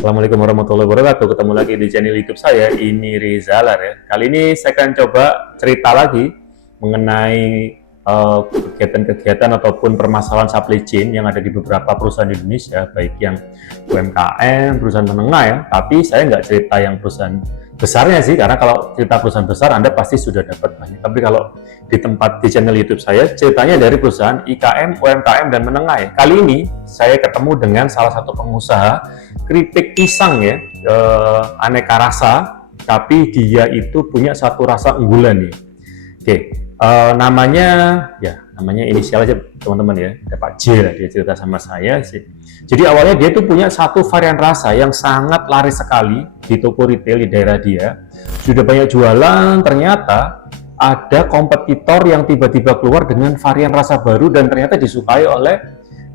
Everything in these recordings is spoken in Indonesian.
Assalamualaikum warahmatullahi wabarakatuh. Ketemu lagi di channel YouTube saya, ini Rizalar ya. Kali ini saya akan coba cerita lagi mengenai kegiatan-kegiatan ataupun permasalahan supply chain yang ada di beberapa perusahaan di Indonesia, baik yang UMKM, perusahaan menengah ya. Tapi saya nggak cerita yang perusahaan besarnya sih, karena kalau cerita perusahaan besar Anda pasti sudah dapat banyak. Tapi kalau di channel YouTube saya, ceritanya dari perusahaan IKM, UMKM, dan menengah ya. Kali ini saya ketemu dengan salah satu pengusaha keripik pisang ya, aneka rasa, tapi dia itu punya satu rasa unggulan nih. Oke, namanya inisial aja teman-teman ya, ada Pak J lah, dia cerita sama saya sih. Jadi awalnya dia tuh punya satu varian rasa yang sangat laris sekali di toko retail di daerah dia. Sudah banyak jualan, ternyata ada kompetitor yang tiba-tiba keluar dengan varian rasa baru dan ternyata disukai oleh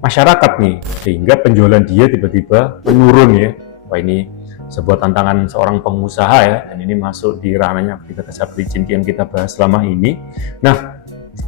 masyarakat nih, sehingga penjualan dia tiba-tiba menurun ya. Wah, ini sebuah tantangan seorang pengusaha ya, dan ini masuk di ranahnya aktivitas supply chain yang kita bahas selama ini. Nah,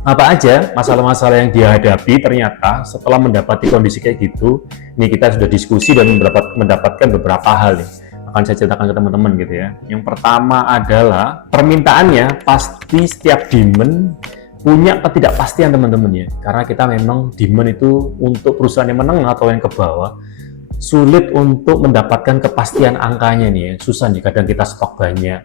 apa aja masalah-masalah yang dihadapi ternyata setelah mendapati kondisi kayak gitu. Ini kita sudah diskusi dan mendapatkan beberapa hal nih, akan saya ceritakan ke teman-teman gitu ya. Yang pertama adalah permintaannya pasti setiap demand punya ketidakpastian teman-teman ya, karena kita memang demand itu untuk perusahaan yang menengah atau yang ke bawah sulit untuk mendapatkan kepastian angkanya nih ya. Susah nih, kadang kita stok banyak,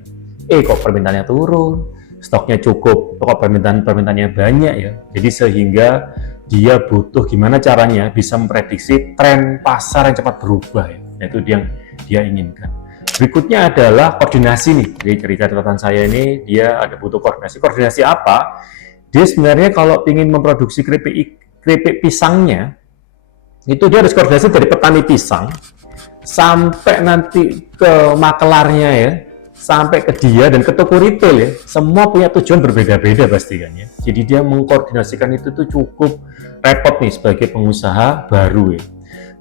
kok permintaannya turun, stoknya cukup, kok permintaannya banyak ya. Jadi sehingga dia butuh gimana caranya bisa memprediksi tren pasar yang cepat berubah ya. Itu yang dia inginkan. Berikutnya adalah koordinasi nih. Jadi dari catatan saya ini dia ada butuh koordinasi. Koordinasi apa? Dia sebenarnya kalau ingin memproduksi keripik pisangnya, itu dia harus koordinasi dari petani pisang sampai nanti ke makelarnya ya, sampai ke dia dan ke toko retail ya. Semua punya tujuan berbeda-beda pasti kan ya. Jadi dia mengkoordinasikan itu tuh cukup repot nih sebagai pengusaha baru ya.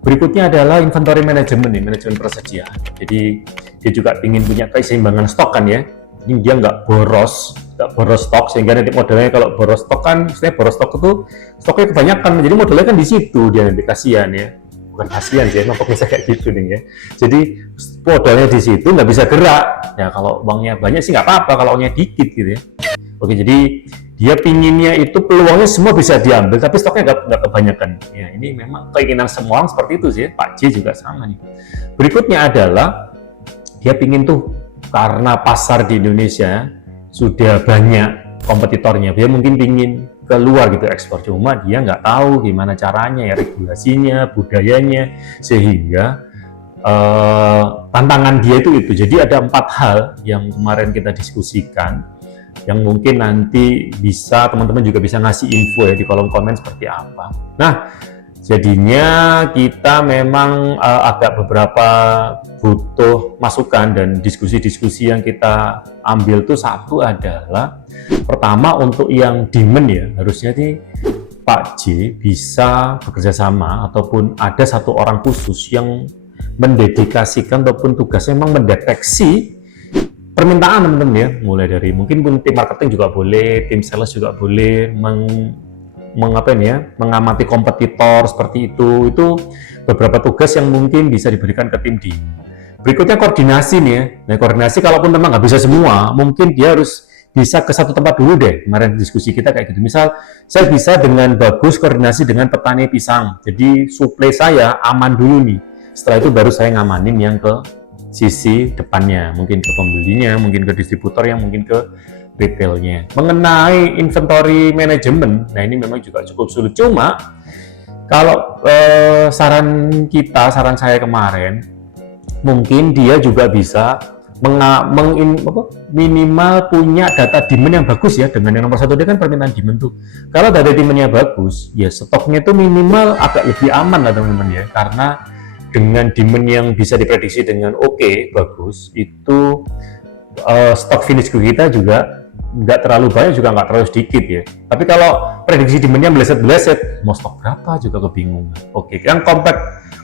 Berikutnya adalah inventory management nih, manajemen persediaan. Jadi dia juga ingin punya keseimbangan stok kan ya. Ini dia nggak boros stok, sehingga nanti modelnya kalau boros stok kan, sebenarnya boros stok itu stoknya kebanyakan, jadi modelnya kan di situ dia nanti kasihan ya, bukan kasihan sih, emang bisa kayak gitu nih ya. Jadi modalnya di situ nggak bisa gerak ya, kalau uangnya banyak sih nggak apa-apa, kalau uangnya dikit gitu ya. Oke, jadi dia pinginnya itu peluangnya semua bisa diambil, tapi stoknya nggak kebanyakan ya. Ini memang keinginan semua orang seperti itu sih. Pak J juga sama nih. Berikutnya adalah dia pingin tuh, karena pasar di Indonesia sudah banyak kompetitornya, dia mungkin pingin keluar gitu ekspor, cuma dia nggak tahu gimana caranya ya, regulasinya, budayanya, sehingga tantangan dia itu. Jadi ada 4 hal yang kemarin kita diskusikan, yang mungkin nanti bisa teman-teman juga bisa ngasih info ya di kolom komen seperti apa. Nah, jadinya kita memang agak beberapa butuh masukan dan diskusi-diskusi yang kita ambil tuh. Satu adalah pertama untuk yang demand ya, harusnya nih Pak J bisa bekerja sama ataupun ada satu orang khusus yang mendedikasikan ataupun tugasnya memang mendeteksi permintaan teman-teman ya, mulai dari mungkin tim marketing juga boleh, tim sales juga boleh mengamati kompetitor seperti itu beberapa tugas yang mungkin bisa diberikan ke tim D. Berikutnya koordinasi nih ya. Nah, koordinasi kalaupun memang nggak bisa semua, mungkin dia harus bisa ke satu tempat dulu deh. Kemarin diskusi kita kayak gitu. Misal saya bisa dengan bagus koordinasi dengan petani pisang, jadi suplai saya aman dulu nih. Setelah itu baru saya ngamanin yang ke sisi depannya, mungkin ke pembelinya, mungkin ke distributor, yang mungkin ke retailnya. Mengenai inventory management, nah ini memang juga cukup sulit. Cuma kalau saran saya kemarin, mungkin dia juga bisa minimal punya data demand yang bagus ya. Dengan yang nomor 1 dia kan permintaan demand tuh. Kalau data demandnya bagus, ya stoknya itu minimal agak lebih aman lah teman-teman ya. Karena dengan demand yang bisa diprediksi dengan bagus, itu stok finish kita juga nggak terlalu banyak, juga nggak terlalu sedikit ya. Tapi kalau prediksi demandnya meleset-meleset, mau stok berapa juga kebingungan. Yang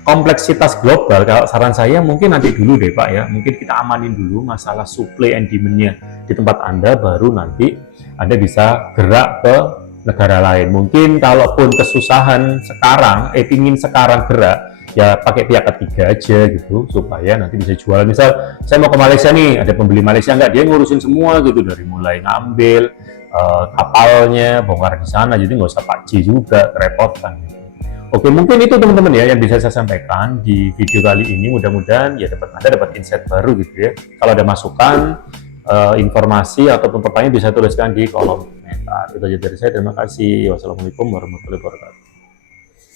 kompleksitas global, kalau saran saya mungkin nanti dulu deh Pak ya, mungkin kita amanin dulu masalah supply and demand-nya di tempat Anda, baru nanti Anda bisa gerak ke negara lain. Mungkin kalaupun kesusahan sekarang, pingin sekarang gerak, ya pakai pihak ketiga aja gitu, supaya nanti bisa jual. Misal saya mau ke Malaysia nih, ada pembeli Malaysia nggak, dia ngurusin semua gitu, dari mulai ngambil kapalnya, bongkar di sana, jadi nggak usah Pak J juga, kerepotan gitu. Oke, mungkin itu teman-teman ya yang bisa saya sampaikan di video kali ini. Mudah-mudahan ya Anda dapat insight baru gitu ya. Kalau ada masukan, informasi ataupun pertanyaan bisa tuliskan di kolom komentar. Itu aja dari saya. Terima kasih. Wassalamualaikum warahmatullahi wabarakatuh.